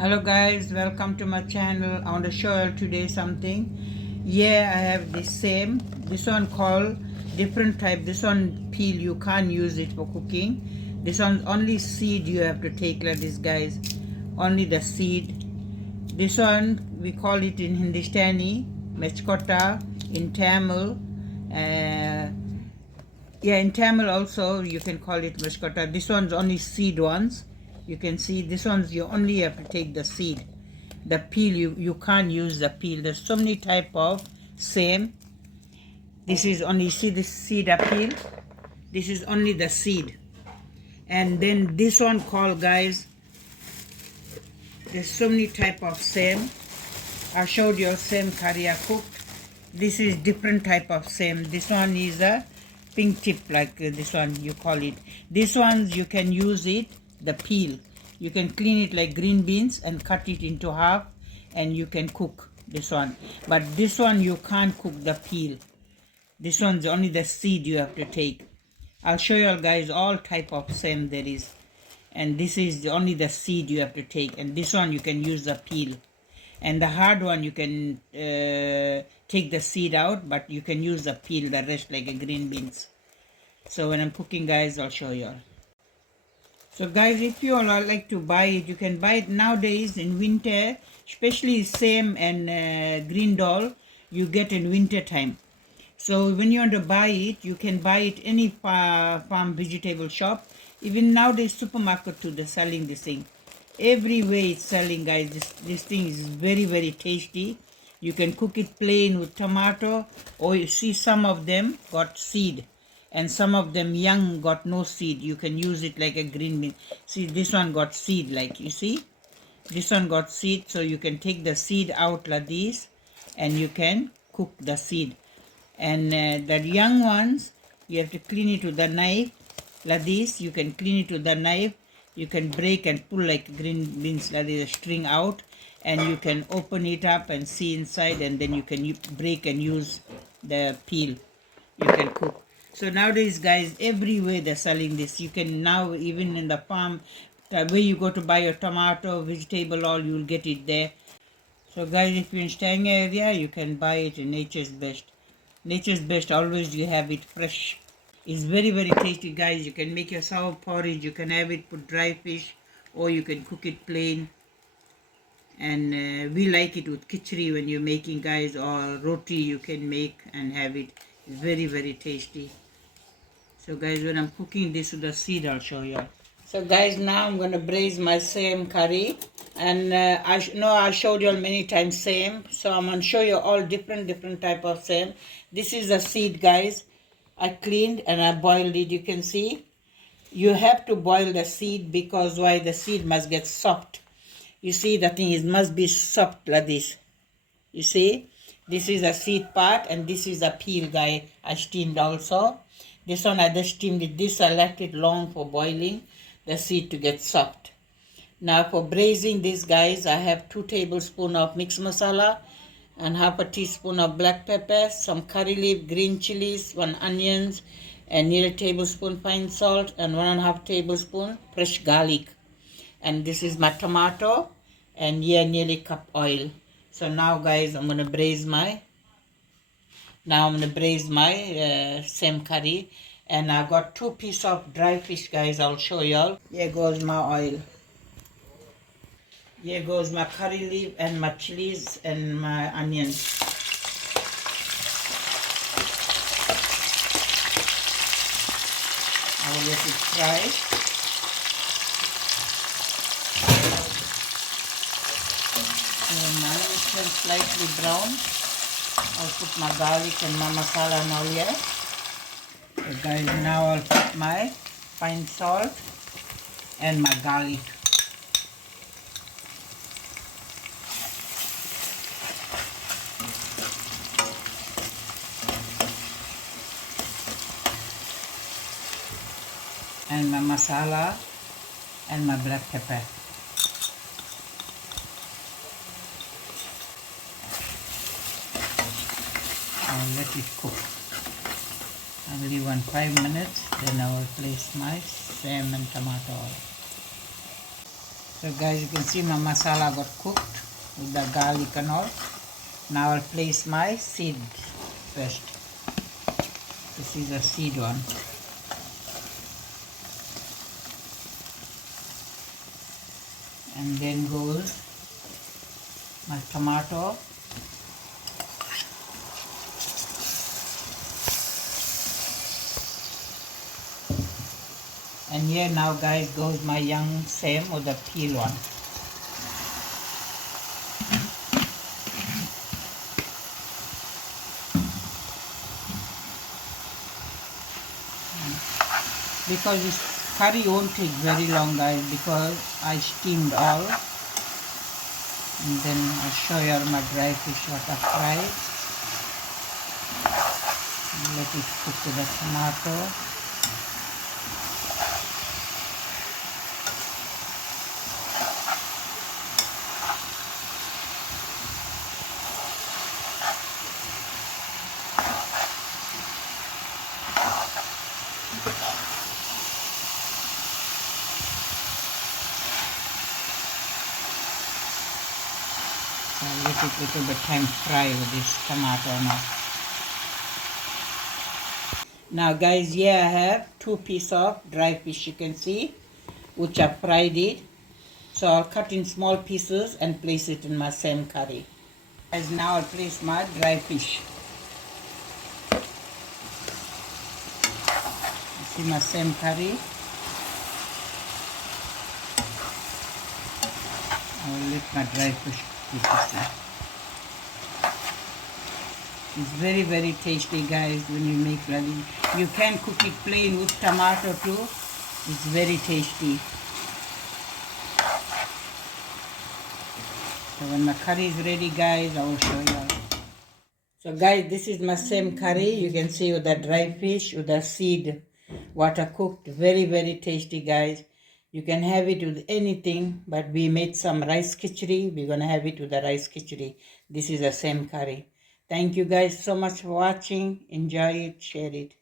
Hello guys, welcome to my channel. I want to show you today something. Yeah, I have the same. This one called different type. This one peel, you can't use it for cooking. This one only seed you have to take like this guys. Only the seed. This one we call it in Hindustani, mechkota, in Tamil. Yeah, in Tamil also you can call it meshkota. This one's only seed ones. You can see this one's you only have to take the seed. The peel you can't use the peel. There's so many type of same. This is only, see this seed peel. This is only the seed. And then this one called guys. There's so many type of same. I showed you same curry I cooked. This is different type of same. This one is a pink tip like this one you call it. This ones you can use it, the peel. You can clean it like green beans and cut it into half and you can cook this one. But this one you can't cook the peel. This one's only the seed you have to take. I'll show you guys all type of same there is. And this is only the seed you have to take. And this one you can use the peel. And the hard one you can take the seed out, but you can use the peel, the rest like a green beans. So when I'm cooking guys, I'll show you all. So guys, if you all like to buy it, you can buy it nowadays in winter, especially same and green doll you get in winter time. So when you want to buy it, you can buy it any farm vegetable shop. Even nowadays supermarket too, they're selling this thing. Everywhere it's selling guys. This thing is very tasty. You can cook it plain with tomato, or you see some of them got seed and some of them young got no seed. You can use it like a green bean. See, this one got seed, like you see, this one got seed. So you can take the seed out like this and you can cook the seed. And the young ones you have to clean it with the knife like this. You can clean it with the knife. You can break and pull like green beans like this, string out, and you can open it up and see inside, and then you can break and use the peel. You can cook. So nowadays guys, everywhere they're selling this. You can now, even in the farm where you go to buy your tomato, vegetable, all you'll get it there. So guys, if you're in staying area, you can buy it in Nature's Best. Nature's Best, always you have it fresh. It's very tasty guys. You can make your sour porridge, you can have it put dry fish, or you can cook it plain. And we like it with khichdi when you're making guys, or roti you can make and have it. It's very tasty. So guys, when I'm cooking this with the seed, I'll show you. So guys, now I'm going to braise my same curry. And I showed you all many times same. So I'm going to show you all different type of same. This is the seed guys. I cleaned and I boiled it. You can see. You have to boil the seed because why? The seed must get soft. You see, the thing is must be soft like this. You see, this is the seed part and this is the peel guy. I steamed also. This one I just steamed it. This I left it long for boiling the seed to get soft. Now for braising this guys, I have 2 tablespoons of mixed masala and half a teaspoon of black pepper, some curry leaf, green chilies, 1 onions, and near a tablespoon fine salt, and 1.5 tablespoon fresh garlic. And this is my tomato, and here nearly cup oil. So now guys, I'm gonna braise my same curry. And I got 2 pieces of dry fish guys. I'll show y'all. Here goes my oil. Here goes my curry leaf and my chilies and my onions. I will let it fry. And now it turns slightly brown. I'll put my garlic and my masala now here. So guys, now I'll put my fine salt and my garlic. And my masala and my black pepper. I'll let it cook. I'll leave on 5 minutes, then I will place my salmon tomato oil. So guys, you can see my masala got cooked with the garlic and all. Now I'll place my seed first. This is a seed one. And then goes my tomato. And here now guys goes my young serm or the peel one. Because this curry won't take very long guys, because I steamed all. And then I'll show you all my dry fish what I fried. Let it cook to the tomato. So let it little bit time fry with this tomato now. Now guys, here I have 2 pieces of dry fish, you can see, which I fried it. So I'll cut in small pieces and place it in my serm curry. As now I'll place my dry fish. You see my serm curry. I'll let my dry fish cook. It's very very tasty guys when you make ready. You can cook it plain with tomato too. It's very tasty. So when my curry is ready guys, I will show you. So guys, this is my serm curry. You can see with the dry fish, with the seed, water cooked. Very very tasty guys. You can have it with anything, but we made some rice khichdi. We're gonna have it with the rice khichdi. This is a serm curry. Thank you guys so much for watching. Enjoy it, share it.